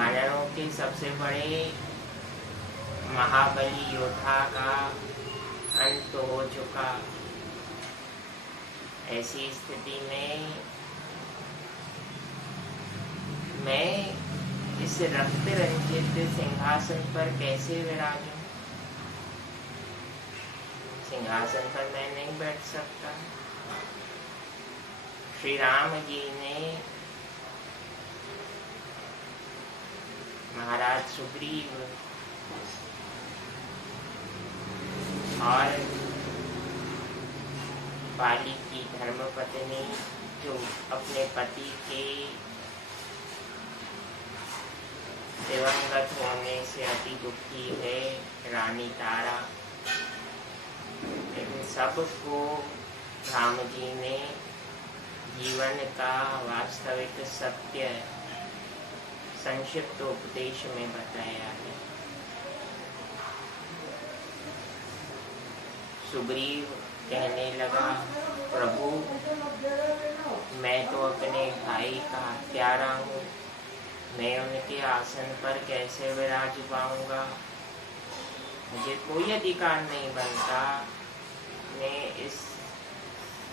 वानरों के सबसे बड़े महाबली योद्धा का अंत हो चुका। ऐसी स्थिति में मैं इस रक्त रंजित सिंहासन पर कैसे विराजूं? सिंहासन पर मैं नहीं बैठ सकता। श्री राम जी ने महाराज सुग्रीव और बाली की धर्मपत्नी जो अपने पति के दिवंगत होने से अति दुखी है, रानी तारा, इन सबको राम जी ने जीवन का वास्तविक सत्य संक्षिप्त उपदेश में बताया है। सुग्रीव कहने लगा, प्रभु मैं तो अपने भाई का हत्यारा हूँ, मैं उनके आसन पर कैसे विराज पाऊंगा? मुझे कोई अधिकार नहीं बनता, मैं इस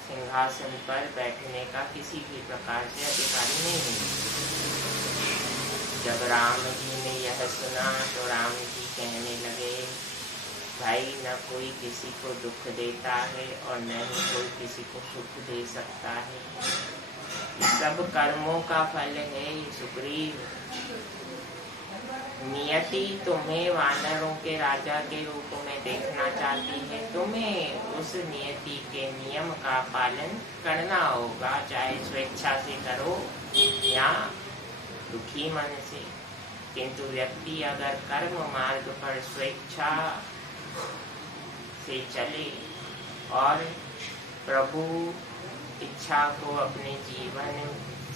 सिंहासन पर बैठने का किसी भी प्रकार से अधिकारी नहीं हूँ। जब राम जी ने यह सुना तो राम जी कहने लगे, भाई न कोई किसी को दुख देता है और न ही कोई किसी को सुख दे सकता है, सब कर्मों का फल है। सुग्रीव, नियति तुम्हें वानरों के राजा के रूप में देखना चाहती है, तुम्हें उस नियति के नियम का पालन करना होगा, चाहे स्वेच्छा से करो या दुखी मन से। किंतु व्यक्ति अगर कर्म मार्ग पर स्वेच्छा से चले और प्रभु इच्छा को अपने जीवन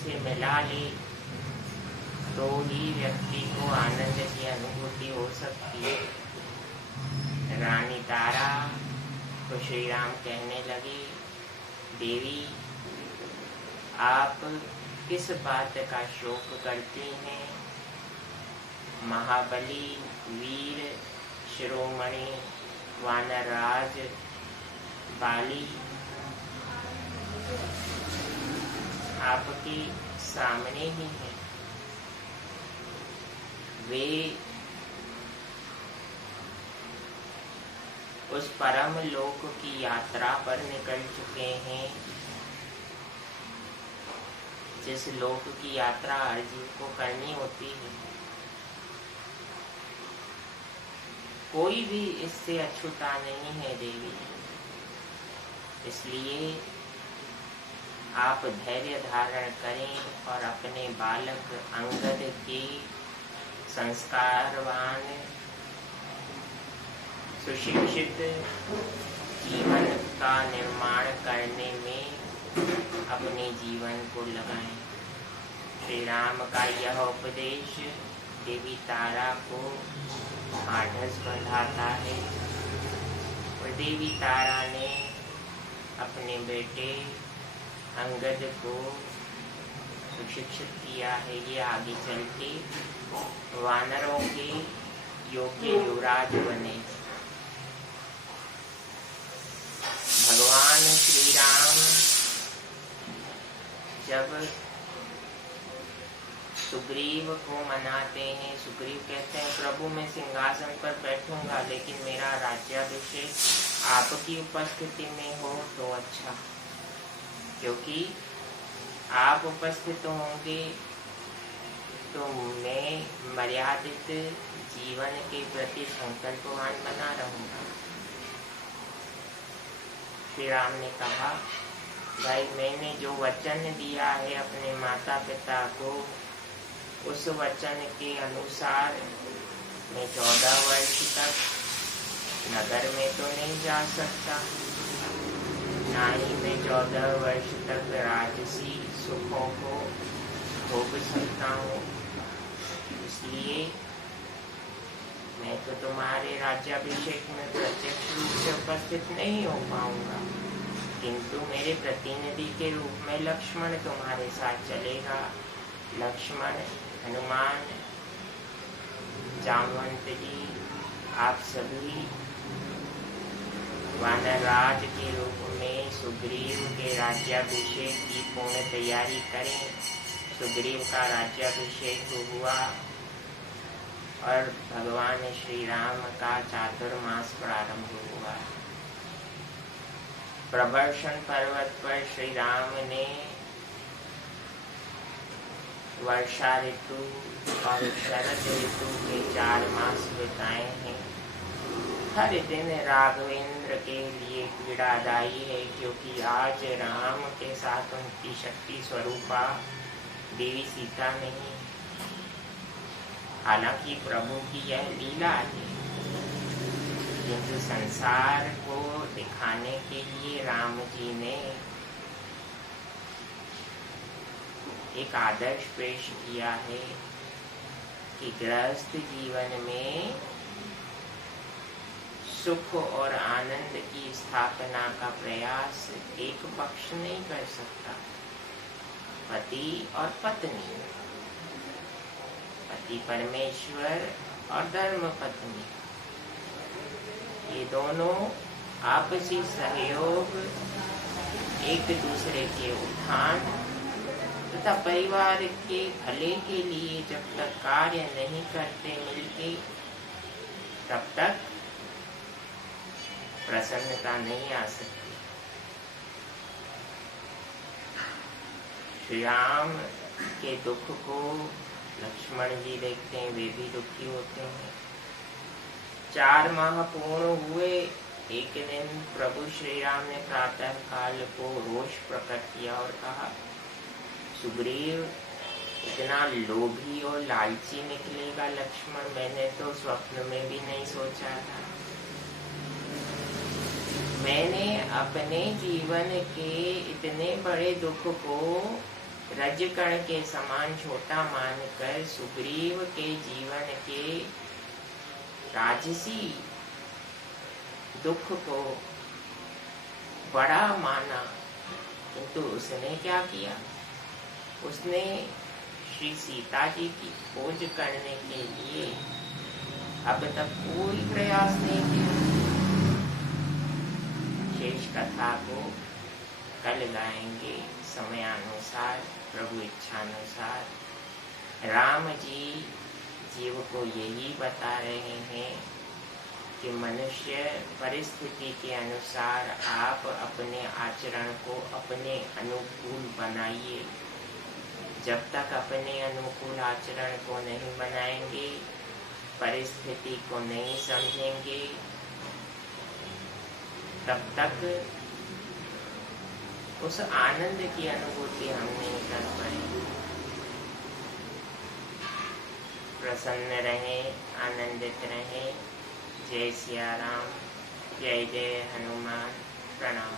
से मिला ले, तो ही व्यक्ति को आनंद की अनुभूति हो सकती है। रानी तारा तो श्री राम कहने लगे, देवी आप किस बात का शोक करती हैं? महाबली वीर शिरोमणि वानरराज बाली आपके सामने ही है। वे उस परम लोक की यात्रा पर निकल चुके हैं, जिस लोक की यात्रा हर जीव को करनी होती है। कोई भी इससे अछूता नहीं है देवी, इसलिए आप धैर्य धारण करें और अपने बालक अंगद के संस्कारवान सुशिक्षित जीवन का निर्माण करने में अपने जीवन को लगाएं। श्री राम का यह उपदेश देवी तारा को आढ़स बंधाता है और देवी तारा ने अपने बेटे अंगद को सुशिक्षित किया है। ये आगे चल के वानरों के योग्य युवराज बने। भगवान श्री राम जब सुग्रीव को मनाते हैं, सुग्रीव कहते हैं, प्रभु मैं सिंहासन पर बैठूंगा, लेकिन मेरा राज्याभिषेक आपकी उपस्थिति में हो तो अच्छा, क्योंकि आप उपस्थित होंगे तो मैं मर्यादित जीवन के प्रति संकल्पवान बना रहूंगा। श्री राम ने कहा, भाई मैंने जो वचन दिया है अपने माता पिता को, उस वचन के अनुसार मैं 14 वर्ष तक नगर में तो नहीं जा सकता, ना ही मैं 14 वर्ष तक राजसी सुखों को भोग सकता हूँ। इसलिए मैं तो तुम्हारे राज्याभिषेक में प्रत्यक्ष रूप से उपस्थित नहीं हो पाऊंगा, किंतु मेरे प्रतिनिधि के रूप में लक्ष्मण तुम्हारे साथ चलेगा। लक्ष्मण, हनुमान जामवंत जी, आप सभी वानरराज के रूप में सुग्रीव के राज्याभिषेक की पूर्ण तैयारी करें। सुग्रीव का राज्याभिषेक हुआ और भगवान श्री राम का चातुर्मास प्रारंभ हुआ। प्रवर्षण पर्वत पर श्री राम ने वर्षा ऋतु और शरद ऋतु के 4 मास बिताए हैं। हर दिन राघवेंद्र के लिए पीड़ादायी है, क्योंकि आज राम के साथ उनकी शक्ति स्वरूपा देवी सीता नहीं। हालांकि प्रभु की यह लीला है, किंतु संसार को दिखाने के लिए राम जी ने एक आदर्श पेश किया है कि गृहस्थ जीवन में सुख और आनंद की स्थापना का प्रयास एक पक्ष नहीं कर सकता। पति और पत्नी, पति परमेश्वर और धर्म पत्नी, ये दोनों आपसी सहयोग, एक दूसरे के उत्थान तथा परिवार के भले के लिए जब तक कार्य नहीं करते मिलके, तब तक प्रसन्नता नहीं आ सकती। श्री राम के दुख को लक्ष्मण जी देखते हैं, वे भी दुखी होते हैं। 4 माह पूर्ण हुए। एक दिन प्रभु श्री राम ने प्रातः काल को रोष प्रकट किया और कहा, सुग्रीव इतना लोभी और लालची निकलेगा लक्ष्मण, मैंने तो स्वप्न में भी नहीं सोचा था। मैंने अपने जीवन के इतने बड़े दुख को रजकण के समान छोटा मानकर सुग्रीव के जीवन के राजसी दुख को बड़ा माना, किंतु उसने क्या किया? उसने श्री सीता जी की खोज करने के लिए अब तक कोई प्रयास नहीं किया। शेष कथा को कल गाएंगे समयानुसार, प्रभु इच्छानुसार। राम जी जीव को यही बता रहे हैं कि मनुष्य परिस्थिति के अनुसार आप अपने आचरण को अपने अनुकूल बनाइए। जब तक अपने अनुकूल आचरण को नहीं बनाएंगे, परिस्थिति को नहीं समझेंगे, तब तक उस आनंद की अनुभूति हम नहीं कर पाएंगे। प्रसन्न रहें, आनंदित रहें। जय सिया राम, जय जय हनुमान, प्रणाम।